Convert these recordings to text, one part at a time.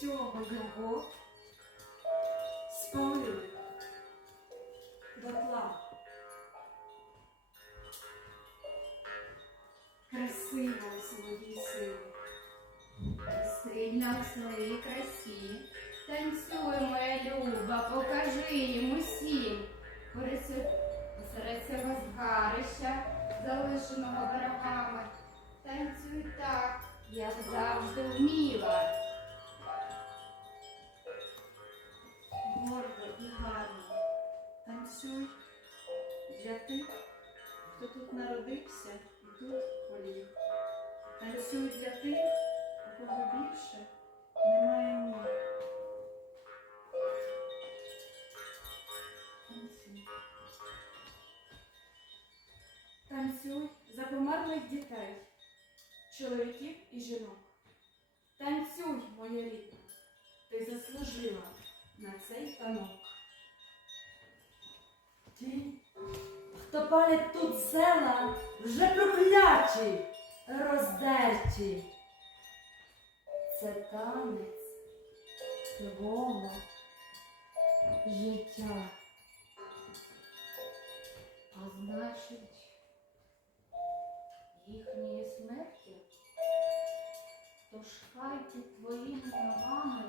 цього його спалили дотла. Красиво у своїй силі. Сильна в своїй красі. Танцюй, моя люба, покажи їм усім. Посеред цього згарища, залишеного берегами. Танцюй так, як завжди вміла. Тих, хто тут народився і тут хворів. Танцюй для тих, у кого більше немає ніг. Танцюй. Танцюй за померлих дітей, чоловіків і жінок. Танцюй, моя рідна, ти заслужила на цей танок. Палять тут села, вже прокляті, роздерті. Це танець твого життя. А значить, їхньої смерті, тож хай під твоїми ногами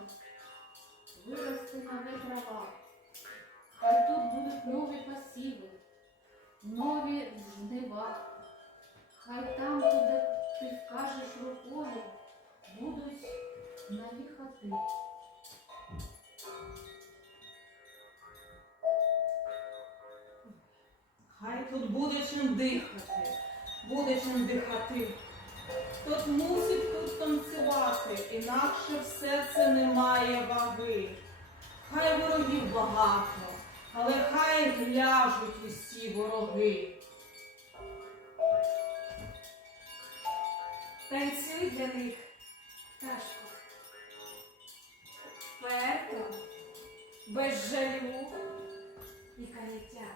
виросте нове трава. Хай тут будуть нові посіви, нові жнива. Хай там, куди ти вкажеш рукою, будуть нові хати. Хай тут буде чим дихати, буде чим дихати. Тут мусить тут танцювати, інакше все це не має ваги. Хай ворогів багато, але хай ляжуть усі вороги. Танцюй для них, пташко. Вперто, без жалю і каяття.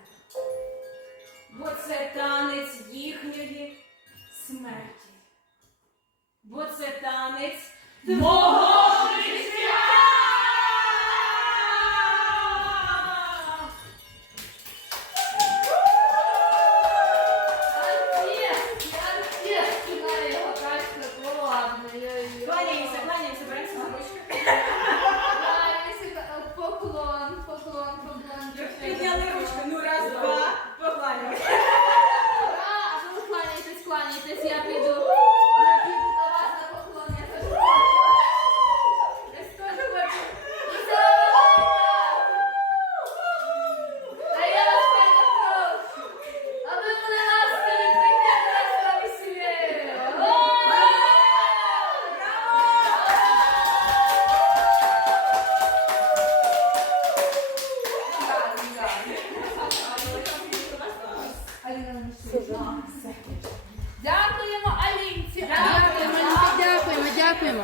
Бо це танець їхньої смерті. Бо це танець твого Дякуємо, Алінці. Дякуємо, дякуємо, дякуємо.